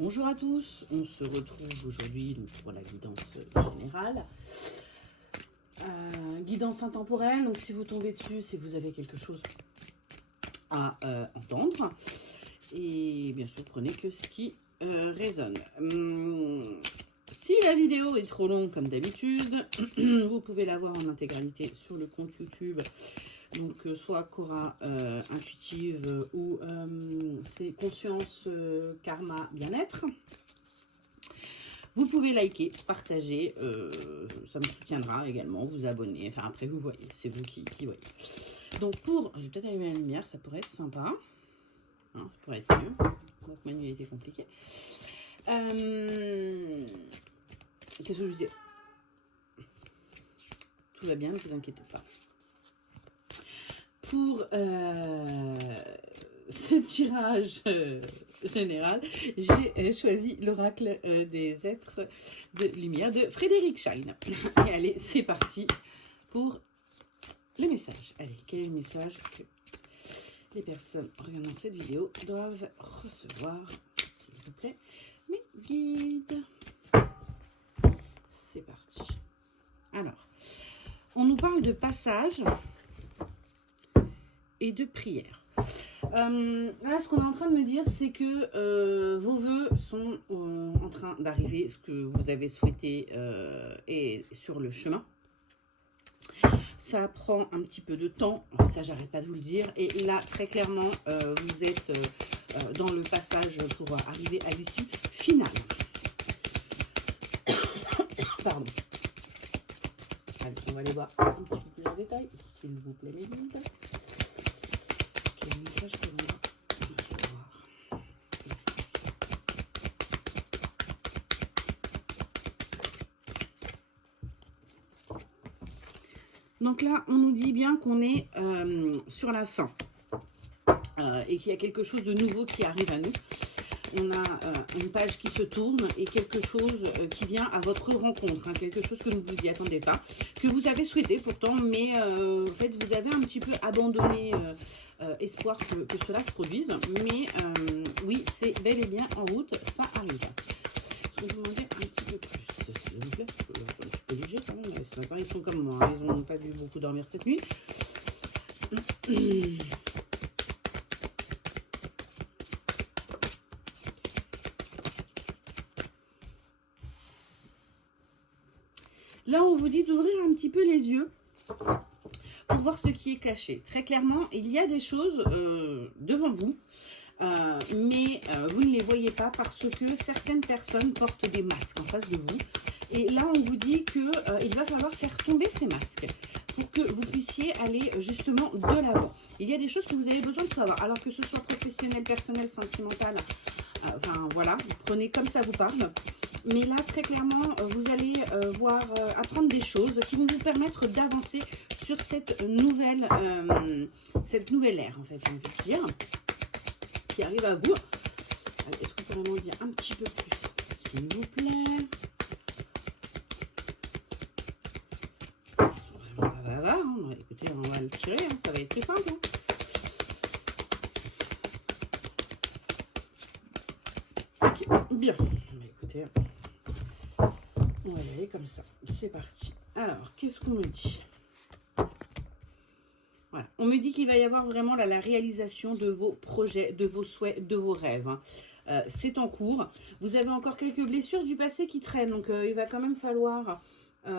Bonjour à tous, on se retrouve aujourd'hui pour la guidance générale. Guidance intemporelle, donc si vous tombez dessus, c'est que vous avez quelque chose à entendre. Et bien sûr, prenez que ce qui résonne. Si la vidéo est trop longue comme d'habitude, vous pouvez la voir en intégralité sur le compte YouTube. Donc soit Cora intuitive ou c'est conscience karma bien-être. Vous pouvez liker, partager, ça me soutiendra également, vous abonner, enfin après vous voyez, c'est vous qui voyez. Donc je vais peut-être allumer la lumière, ça pourrait être sympa, hein, ça pourrait être mieux, donc manualité compliquée. Qu'est-ce que je vous disais? Tout va bien, ne vous inquiétez pas. Pour ce tirage général, j'ai choisi l'oracle des êtres de lumière de Frédéric Schein. Et allez, c'est parti pour le message. Allez, quel est le message que les personnes regardant cette vidéo doivent recevoir, s'il vous plaît, mes guides. C'est parti. Alors, on nous parle de passage et de prière. Là, ce qu'on est en train de me dire, c'est que vos vœux sont en train d'arriver, ce que vous avez souhaité est sur le chemin. Ça prend un petit peu de temps, ça j'arrête pas de vous le dire, et là, très clairement, vous êtes dans le passage pour arriver à l'issue finale. Pardon. Allez, on va aller voir un petit peu plus en détail, s'il vous plaît, les guides. Quel message que l'on va recevoir. Donc là, on nous dit bien qu'on est sur la fin et qu'il y a quelque chose de nouveau qui arrive à nous. On a une page qui se tourne et quelque chose qui vient à votre rencontre, hein, quelque chose que vous ne vous y attendez pas, que vous avez souhaité pourtant, mais en fait vous avez un petit peu abandonné espoir que cela se produise. Mais oui, c'est bel et bien en route, ça arrive. Est-ce que vous m'en dire un petit peu plus, s'il vous plaît? Je suis un petit peu léger quand même, ce matin ils sont comme moi, hein, ils n'ont pas dû beaucoup dormir cette nuit. Là, on vous dit d'ouvrir un petit peu les yeux pour voir ce qui est caché. Très clairement, il y a des choses devant vous, mais vous ne les voyez pas parce que certaines personnes portent des masques en face de vous. Et là, on vous dit qu'il va falloir faire tomber ces masques pour que vous puissiez aller justement de l'avant. Il y a des choses que vous avez besoin de savoir, alors que ce soit professionnel, personnel, sentimental, enfin voilà, vous prenez comme ça vous parle. Mais là, très clairement, vous allez apprendre des choses qui vont vous permettre d'avancer sur cette nouvelle ère, en fait, j'ai envie de dire, qui arrive à vous. Est-ce que vous pourriez m'en dire un petit peu plus, s'il vous plaît? Ils sont vraiment pas bavards, hein. Écoutez, on va le tirer, hein. Ça va être très simple. Hein. Ok, bien. Écoutez, on va y aller comme ça. C'est parti. Alors, qu'est-ce qu'on me dit? Voilà. On me dit qu'il va y avoir vraiment là, la réalisation de vos projets, de vos souhaits, de vos rêves. Hein. C'est en cours. Vous avez encore quelques blessures du passé qui traînent. Donc, il va quand même falloir... on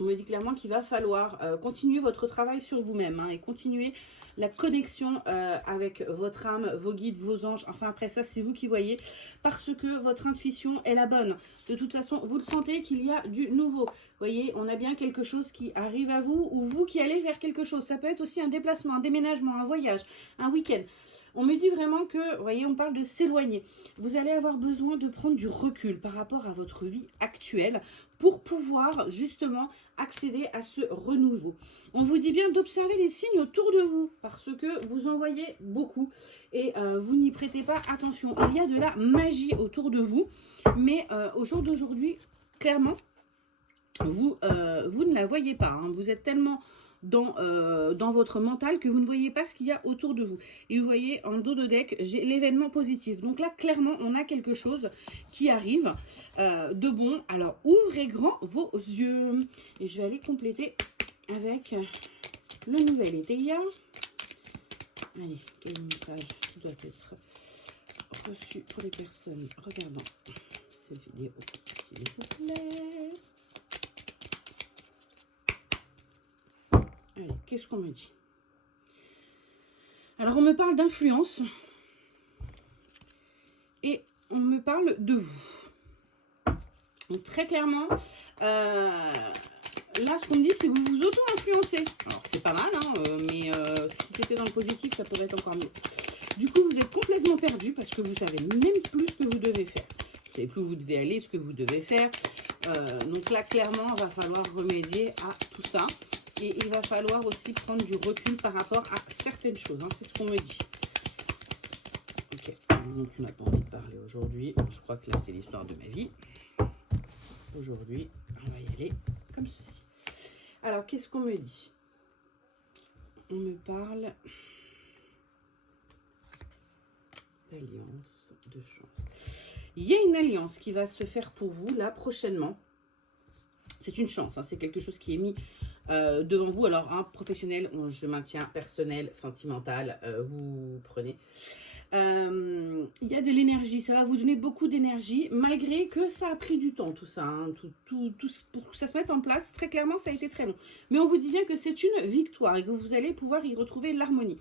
me dit clairement qu'il va falloir continuer votre travail sur vous-même, hein, et continuer la connexion avec votre âme, vos guides, vos anges. Enfin, après ça, c'est vous qui voyez, parce que votre intuition est la bonne. De toute façon, vous le sentez qu'il y a du nouveau. Vous voyez, on a bien quelque chose qui arrive à vous, ou vous qui allez vers quelque chose. Ça peut être aussi un déplacement, un déménagement, un voyage, un week-end. On me dit vraiment que, vous voyez, on parle de s'éloigner. Vous allez avoir besoin de prendre du recul par rapport à votre vie actuelle pour pouvoir justement accéder à ce renouveau. On vous dit bien d'observer les signes autour de vous parce que vous en voyez beaucoup et vous n'y prêtez pas attention. Il y a de la magie autour de vous, mais au jour d'aujourd'hui, clairement, vous ne la voyez pas. Hein. Vous êtes tellement dans votre mental que vous ne voyez pas ce qu'il y a autour de vous. Et vous voyez, en dos de deck, j'ai l'événement positif. Donc là, clairement, on a quelque chose qui arrive de bon. Alors, ouvrez grand vos yeux. Et je vais aller compléter avec le nouvel étayer. Allez, quel message qui doit être reçu pour les personnes regardant cette vidéo, s'il vous plaît. Allez, qu'est-ce qu'on me dit? Alors, on me parle d'influence et on me parle de vous. Donc, très clairement, là, ce qu'on me dit, c'est que vous vous auto-influencez. Alors, c'est pas mal, hein, mais si c'était dans le positif, ça pourrait être encore mieux. Du coup, vous êtes complètement perdu parce que vous savez même plus ce que vous devez faire. Vous savez plus où vous devez aller, ce que vous devez faire. Donc là, clairement, il va falloir remédier à tout ça. Et il va falloir aussi prendre du recul par rapport à certaines choses. Hein, c'est ce qu'on me dit. Ok, donc tu n'as pas envie de parler aujourd'hui. Je crois que là, c'est l'histoire de ma vie. Aujourd'hui, on va y aller comme ceci. Alors, qu'est-ce qu'on me dit? On me parle d'alliance, de chance. Il y a une alliance qui va se faire pour vous, là, prochainement. C'est une chance, hein, c'est quelque chose qui est mis devant vous. Alors, un professionnel, je maintiens, personnel, sentimental, vous prenez. Il y a de l'énergie, ça va vous donner beaucoup d'énergie, malgré que ça a pris du temps, tout ça. Hein, tout, pour que ça se mette en place, très clairement, ça a été très long. Mais on vous dit bien que c'est une victoire et que vous allez pouvoir y retrouver l'harmonie.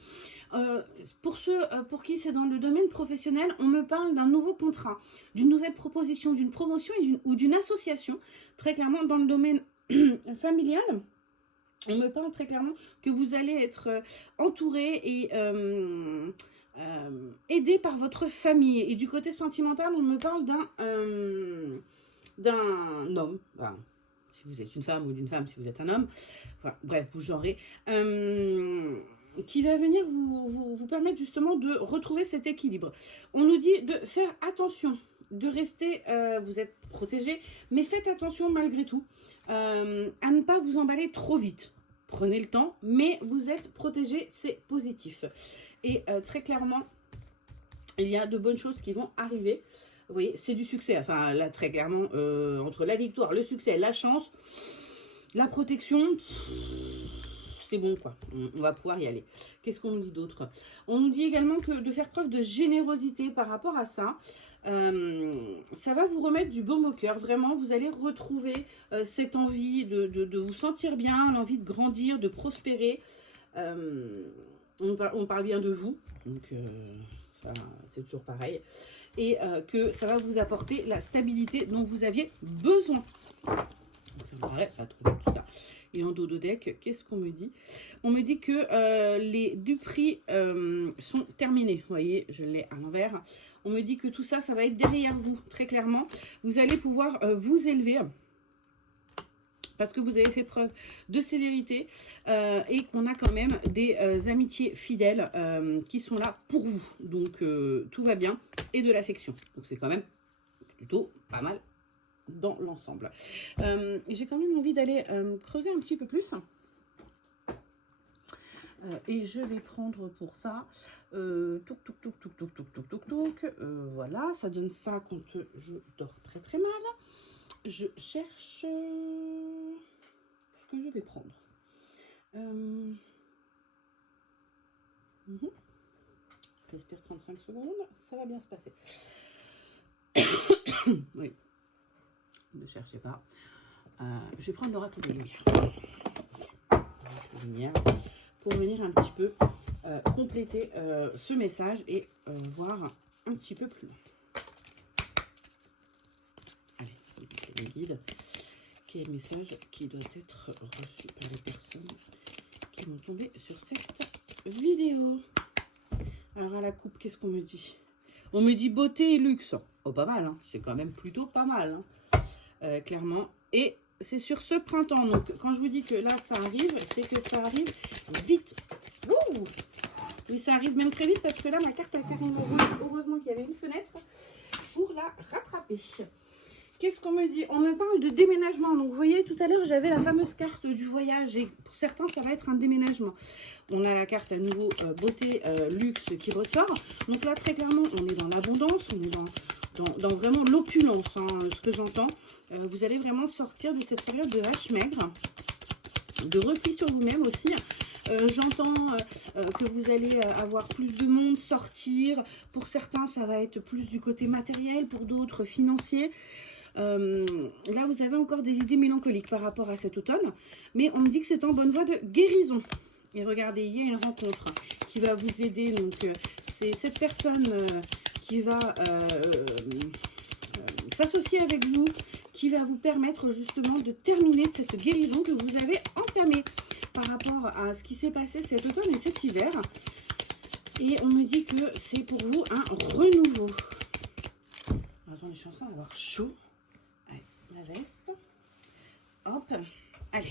Pour ceux pour qui c'est dans le domaine professionnel, on me parle d'un nouveau contrat, d'une nouvelle proposition, d'une promotion ou d'une association. Très clairement, dans le domaine familial, on me parle très clairement que vous allez être entouré et aidé par votre famille. Et du côté sentimental, on me parle d'un homme. Enfin, si vous êtes une femme ou d'une femme, si vous êtes un homme. Enfin, bref, vous genrez. Qui va venir vous permettre justement de retrouver cet équilibre. On nous dit de faire attention, de rester, vous êtes protégé, mais faites attention malgré tout à ne pas vous emballer trop vite. Prenez le temps, mais vous êtes protégé, c'est positif. Et très clairement, il y a de bonnes choses qui vont arriver. Vous voyez, c'est du succès. Enfin, là, très clairement, entre la victoire, le succès, la chance, la protection, c'est bon, quoi. On va pouvoir y aller. Qu'est-ce qu'on nous dit d'autre? On nous dit également que de faire preuve de générosité par rapport à ça. Ça va vous remettre du baume au cœur. Vraiment, vous allez retrouver cette envie de vous sentir bien, l'envie de grandir, de prospérer. On parle bien de vous. Donc, c'est toujours pareil. Et que ça va vous apporter la stabilité dont vous aviez besoin. Donc, ça me paraît pas trop tout ça. Et en dos de deck, qu'est-ce qu'on me dit? On me dit que les duperies sont terminés. Vous voyez, je l'ai à l'envers. On me dit que tout ça, ça va être derrière vous, très clairement. Vous allez pouvoir vous élever parce que vous avez fait preuve de sévérité et qu'on a quand même des amitiés fidèles qui sont là pour vous. Donc, tout va bien et de l'affection. Donc, c'est quand même plutôt pas mal dans l'ensemble. J'ai quand même envie d'aller creuser un petit peu plus. Et je vais prendre pour ça voilà, ça donne ça quand je dors très très mal. Je cherche ce que je vais prendre. Respire 35 secondes, ça va bien se passer. Oui, ne cherchez pas. Je vais prendre l'oracle des lumières. L'oracle des lumières pour venir un petit peu compléter ce message et voir un petit peu plus loin. Allez, s'il vous plaît, les guides. Quel est le message qui doit être reçu par les personnes qui vont tomber sur cette vidéo? Alors, à la coupe, qu'est-ce qu'on me dit? On me dit beauté et luxe. Oh, pas mal, hein. C'est quand même plutôt pas mal, hein. Clairement. Et c'est sur ce printemps. Donc, quand je vous dis que là, ça arrive, c'est que ça arrive vite. Wouh! Oui, ça arrive même très vite parce que là, ma carte a carrément roulé. Heureusement qu'il y avait une fenêtre pour la rattraper. Qu'est-ce qu'on me dit? On me parle de déménagement. Donc, vous voyez, tout à l'heure, j'avais la fameuse carte du voyage. Et pour certains, ça va être un déménagement. On a la carte à nouveau beauté, luxe qui ressort. Donc là, très clairement, on est dans l'abondance. On est dans vraiment l'opulence, hein, ce que j'entends. Vous allez vraiment sortir de cette période de vache maigre. De repli sur vous-même aussi. J'entends que vous allez avoir plus de monde, sortir. Pour certains, ça va être plus du côté matériel. Pour d'autres, financier. Là, vous avez encore des idées mélancoliques par rapport à cet automne. Mais on me dit que c'est en bonne voie de guérison. Et regardez, il y a une rencontre qui va vous aider. Donc, c'est cette personne qui va s'associer avec vous, qui va vous permettre justement de terminer cette guérison que vous avez entamée par rapport à ce qui s'est passé cet automne et cet hiver. Et on me dit que c'est pour vous un renouveau. Attendez, je suis en train d'avoir chaud. Allez, la veste. Hop, allez.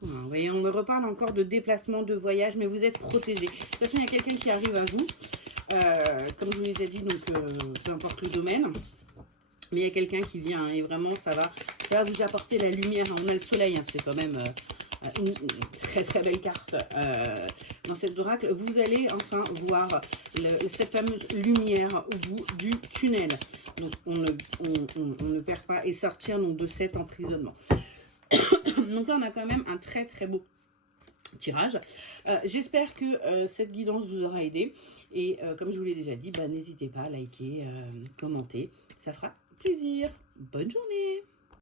Vous voyez, on me reparle encore de déplacement, de voyage, mais vous êtes protégé. De toute façon, il y a quelqu'un qui arrive à vous. Comme je vous l'ai dit, donc peu importe le domaine. Mais il y a quelqu'un qui vient et vraiment, ça va vous apporter la lumière. On a le soleil, hein, c'est quand même une très très belle carte dans cet oracle. Vous allez enfin voir cette fameuse lumière au bout du tunnel. Donc on ne perd pas et sortir donc, de cet emprisonnement. Donc là, on a quand même un très très beau tirage. J'espère que cette guidance vous aura aidé. Et comme je vous l'ai déjà dit, n'hésitez pas à liker, commenter. Ça fera plaisir. Bonne journée!